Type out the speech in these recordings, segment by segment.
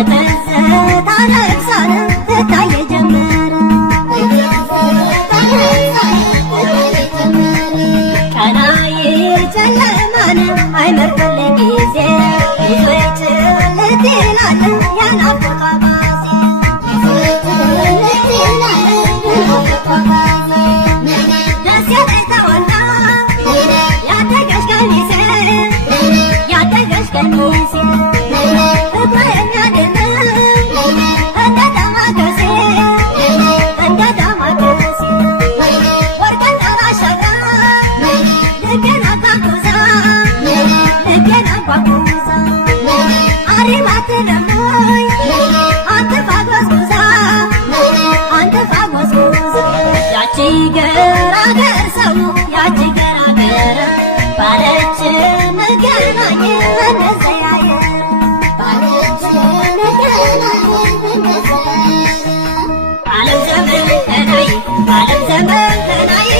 በትዝታ ነፍሳን ትታይ ጀመረ ቀናይ ጨለማን አይመርጥልኝ ጊዜ ይዞ ጭልጥ ይላል የናፍቆት አባዜ ደስ ያለኝ ተወልዳ ያደገች ቀሚሴ ያደገች ቀሚሴ እግረኛ ድምር እንደ ዳማከሴ እንደ ዳማከሴ ወርቅና ራሸራ ልቤን አጓጉዛ ልቤን አጓጉዛ አሪማት ደሞይ አንጥፋ ጎዝጉዛ አንጥፋ ጎዝጉዛ ያቺ ገራገር ሰው ያቺ ገራገር ባለች እንገናኝ እንዘያየር ባለች እንገናኝ እንዘያየር ዓለም ዘመን ተናይ ዓለም ዘመን ተናይ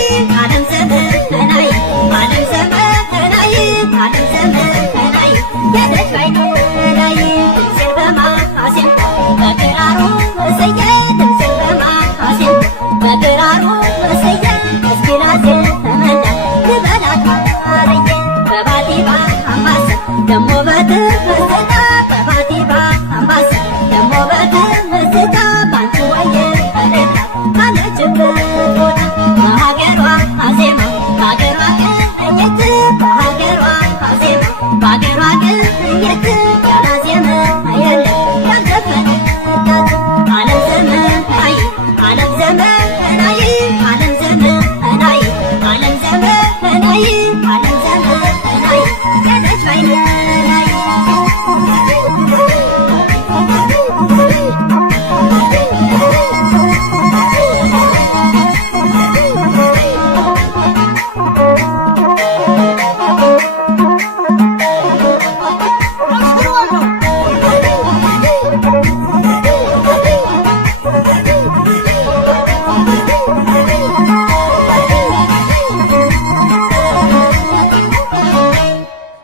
ዓለም ዘመን ተናይ ዓለም ዘመን ተናይ ዓለም ዘመን ተናይ የደጅ ባይኔ ላይ ድምፄን በማሐሴን በክራሩ እሰየ ድምፄን በማሐሴን በክራሩ እሰየ እስኪ ላዜም ተመላ ልበላት ማረየ በባቲባ አምባሰል ደሞ በትዝታ በባቲባ አምባሰል ደሞ በትዝታ ባንቺ ወየ ፈለጋ ካለችበት ቦታ በሀገሯ አዜማ በሀገሯ ቅኝት በሀገሯ አዜማ በሀገሯ ቅኝት ያላዜመ የለም ያልዘፈነላት ዓለም ዘመን ተናይ ዓለም ዘመን ተናይ ዓለም ዘመን ተናይ ዓለም ዘመን ተናይ ዓለም ዘመን ተናይ የደጅ ባይኔ ላይ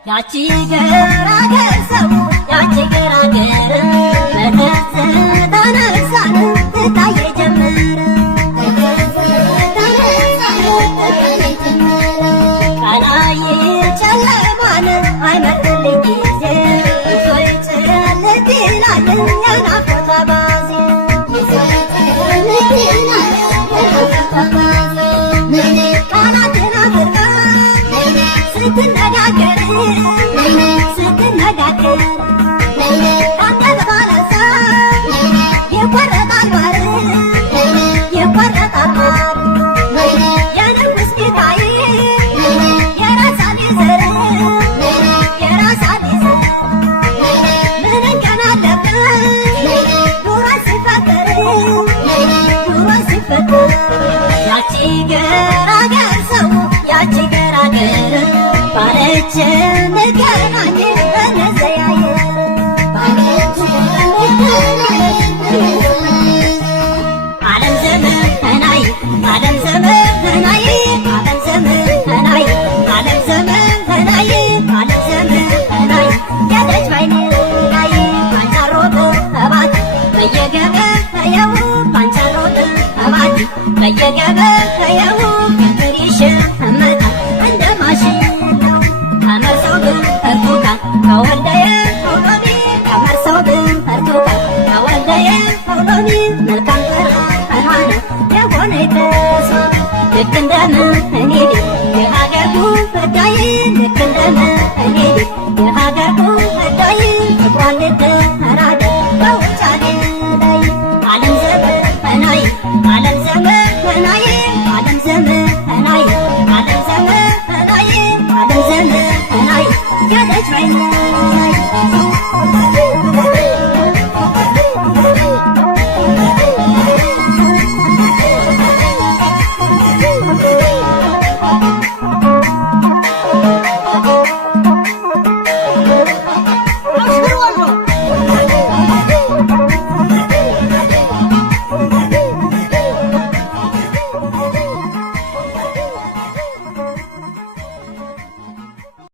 ያቺ ገራገር ሰው ያቺ ገራገር በትዝታ ነፍሳን ትታይ ጀመረ ቀናይ ጨለማን አይመርጥልኝ ጊዜ ይዞ ጭልጥ ይላል የናፍቆት አባዜ ቃላትን አፍርቃ ስትነጋገር ስትነጋገር አንተ ባለሳ ይቆረጣል ማር ይቆረጣል ማር የንጉሥ ጌታዬ የራሳሌ ዘር የራሳሌ ዘር ምን እንከን አለበት ኑሮ ሲፈጠር ኑሮ ሲፈጠር ያቺ ገራገር ሰው ያቺ ገራገር ባለች እንገናኝ እንዘያየር ባለች እንገናኝ ዓለም ዘመን ተናይ ዓለም ዘመን ተናይ ዓለም ዘመን ተናይ ዓለም ዘመን ተናይ ዓለም ዘመን ተናይ የደጅ ባይኔ ላይ ባንቻሮት ተባት በየገበያው ባንቻሮት ተባት በየገበያው ፍቅርሽ እመጣ እንደ ማሽን ነው ከመርሰው ብርቱካን ከወልደየ ሆኖሚ ከመርሰው ብርቱካን ከወልደየ ሆኖሚ መልካም ቀራነ የሆነ ተስፋ ልክ እንደምንሄድ የሀገርኩ ጉዳይ ልክ እንደምንሄድ የሀገርኩ ጉዳይ ፍቅሯን ልትራዳ